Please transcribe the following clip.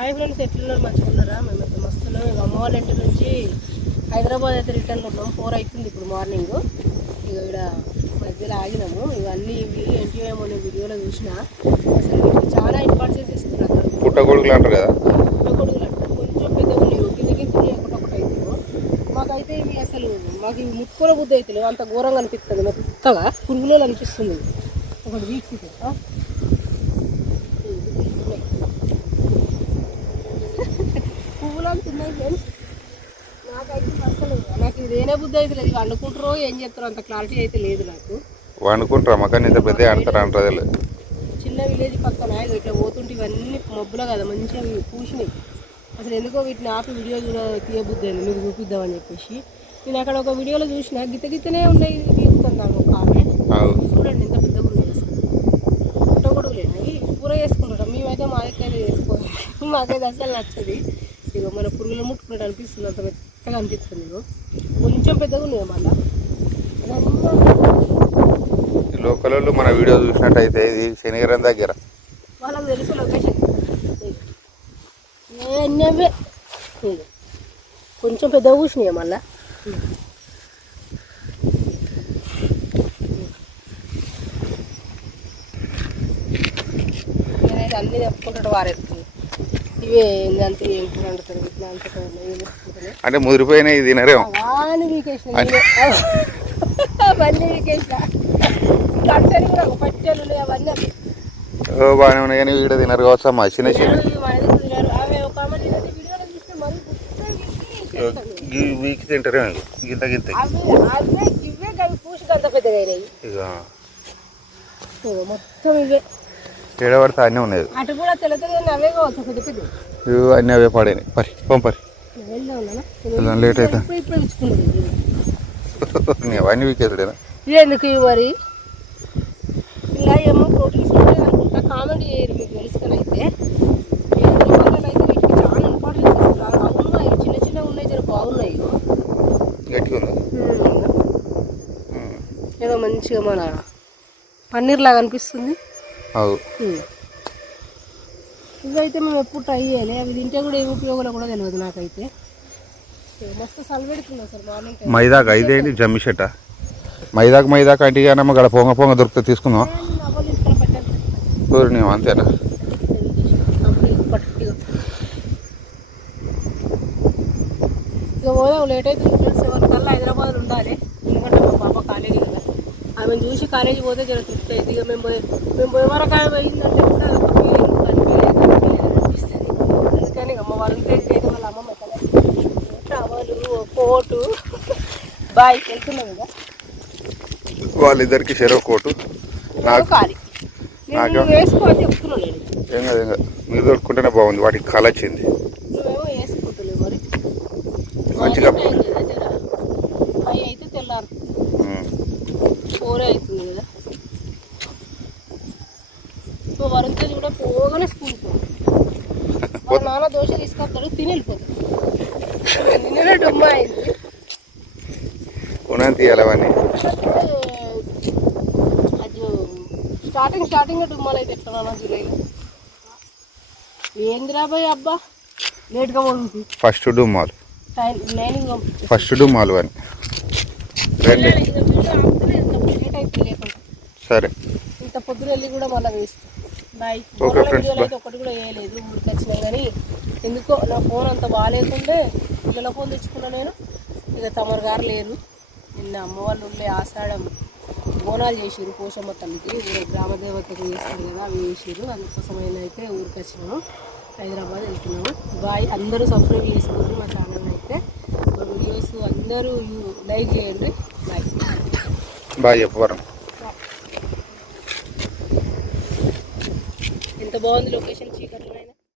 Hi friends ఎట్లున్నారు ఉన్నారా మేమైతే మస్తున్నాం. ఇక అమ్మ వాళ్ళ ఇంటి నుంచి హైదరాబాద్ అయితే రిటర్న్ ఉన్నాం ఫోర్ అవుతుంది ఇప్పుడు మార్నింగ్. ఇక ఇక్కడ మధ్యలో ఆగినాము. ఇవన్నీ ఇవి ఎన్టీఏ అనే వీడియోలో చూసిన అసలు వీటికి చాలా ఇంపార్టెన్స్ ఇస్తున్నారు. పుట్ట కొడుకులు అంటారు కదా? పుట్టగొడుగులు అంటారు. కొంచెం పెద్దగా ఉన్నాయి కింద కింద ఒకటొకటి అవుతాయి మాకైతే ఇవి అసలు మాకు ఇవి ముక్కుల బుద్ధి అవుతుంది అంత ఘోరంగా అనిపిస్తుంది మెత్తగా పురుగులో అనిపిస్తుంది. ఒకటి వీక్స్ తిన్నాయి ఫ్రెండ్స్ నాకైతే అసలు నాకు ఇదేనే బుద్ధి అయితే లేదు. వండుకుంటారో ఏం చేస్తారో అంత క్లారిటీ అయితే లేదు నాకు. వండుకుంటారా. మకాన్ని ఇంత పెద్ద అంటారు అంటారు చిన్న విలేజ్ పక్కన ఇట్లా పోతుంటే ఇవన్నీ మబ్బులు కదా మంచిగా పూసినాయి. అసలు ఎందుకో వీటిని ఆపి వీడియో చూడ తీయబుద్ది అయింది. మీకు చూపిద్దామని చెప్పేసి. నేను అక్కడ ఒక వీడియోలో చూసిన గిత్త గిత్తనే ఉన్నాయి ఇది తీసుకుందాం ఒక ఆమె చూడండి ఎంత పెద్దగా ఉన్నాయి అసలు. పుట్టగొడుగులేనాయి కూర చేసుకుంటాం మేమైతే మా దగ్గర చేసుకోవాలి మాకైతే అసలు నచ్చది. ఇక మన పురుగులు ముట్టుకున్నట్టు అనిపిస్తుంది అంత మెత్తగా అనిపిస్తుంది ఇగో. కొంచెం పెద్దగా ఉన్నాయి మళ్ళీ? లోకల్ వాళ్ళు మన వీడియో చూసినట్టయితే ఇది శనిగరం దగ్గర. వాళ్ళకి తెలుసు లొకేషన్. ఏవే కొంచెం పెద్దగా కూర్చున్నాయి మళ్ళా? అన్ని చెప్పుకుంటాడు వారెత్తుంది ఇవే అంతే ఏం కూర ఇట్లా అంటే ముదిరిపోయినాయి ఇది తినరేమో వాని వీకేసిన. అవన్నీ వీకేసిన కట్టెలు కూడా ఒక పచ్చళ్ళు ఉన్నాయి అవన్నీ బాగానే ఉన్నాయి కానీ వీడ తినరు కావచ్చు అమ్మా చిన్న చిన్న. వీకి తింటారేమో గింత గింత. ఇవే పూసి పెద్దగా మొత్తం ఇవే. ఏడబడితే అన్నీ ఉన్నాయి. అటు కూడా అన్నీ అవే పడినాయి పరి పంపరి లేట్ అవుతా. అవన్నీ వీకేసుడేనా ఎందుకు ఇవి మరి? ఇలా ఏమో ప్రోటీన్స్ అనుకుంటా. కామెడీ చేయరు మీకు తెలుస్తానైతే అయితే. వీటికి చాలా ఇంపార్టెన్స్ ఇస్తున్నారు అవును అవి చిన్న చిన్న ఉన్నాయి జర బాగున్నాయి. గట్టిగా. ఏదో మంచిగా మన పన్నీర్ లాగా అనిపిస్తుంది. ఇవైతే మేము ఎప్పుడు ట్రై చేయాలి. అవి తింటే కూడా ఏమి ఉపయోగాలు కూడా తెలియదు నాకైతే. మస్తు సలవెడుతుంది సార్ మార్నింగ్ మైదాకు ఇదేంటి జమ్మి చెట్ట మైదాకు మైదాకు అంటే నమ్మ గడ పొంగ పొంగ దొరికితే తీసుకుందాం. ఊరిని అంతేనా? ఇక పోదాం లేట్ అయితే ఫ్రెండ్స్ ఎవరి కల్లా హైదరాబాద్ ఉండాలి ఎందుకంటే మా పాప కాలేజీ కదా ఆమెను చూసి కాలేజీ పోతే జర తృప్తి అయింది. ఇక మేము పోయి మేము పోయే వరకు ఆమె పోయిందంటే కూడా ఒక ఫీలింగ్ అనిపిస్తుంది. అందుకని అమ్మ వాళ్ళ ఇంటికి అయితే వాళ్ళ అమ్మమ్మ టవలు కోటు. బాయ్ వెళ్తున్నాం ఇక. వాళ్ళిద్దరికి చెరవ కోటు. నాకు వేసుకోవాలి చెప్తున్నాను కాదు ఏం కాదు. మీరు దొరుకుంటేనే బాగుంది. వాటికి కళ వచ్చింది నువ్వేమో వేసుకోవట్లేదు మరి మంచిగా మార్నింగ్ అయింది కదా జర. ఫైవ్ అయితే తెల్లారు ఉమ్. ఫోర్ అవుతుంది కదా సో వరుణ్ తేజ్ కూడా పోగానే స్కూల్ వాళ్ళ నాన్న దోశ తీసుకొస్తాడు తిని వెళ్ళిపోతాడు. నిన్ననే డొమ్మ అయింది. ఉన్నది తీయాలి అవన్నీ. అది స్టార్టింగ్ స్టార్టింగ్ డుమ్మాలు అయితే ఎట్లా జూలైలో ఏంది రాబాయ్ అబ్బా? లేట్గా పడుతుంది ఫస్ట్ డుమ్మాలు. ఫస్ట్ డుమ్మాలు అని. రెండు. సరే. ఇంత పొద్దున వెళ్ళి కూడా మళ్ళీ వేస్ట్ బాయ్ friends, వీడియోలో అయితే ఒకటి కూడా వేయలేదు ఊరికి వచ్చినాం కానీ ఎందుకో నా ఫోన్ అంత బాగాలేకుండే పిల్లల ఫోన్ తెచ్చుకున్నా నేను. ఇక తమరు గారు లేరు. నిన్న అమ్మ వాళ్ళు ఉండే ఆషాఢం బోనాలు చేసిరు పోషమ్మ తల్లికి. గ్రామ దేవతకు చేస్తారు కదా అవి చేసిరు అందుకోసమైన అయితే ఊరికి వచ్చినాము హైదరాబాద్ వెళ్తున్నాము బాయ్ అందరూ సబ్స్క్రైబ్ చేసుకోండి మా ఛానల్ అయితే. వీడియోస్ అందరూ లైక్ చేయండి. బాయ్ బాగా చెప్పవరం ఎంత బాగుంది లొకేషన్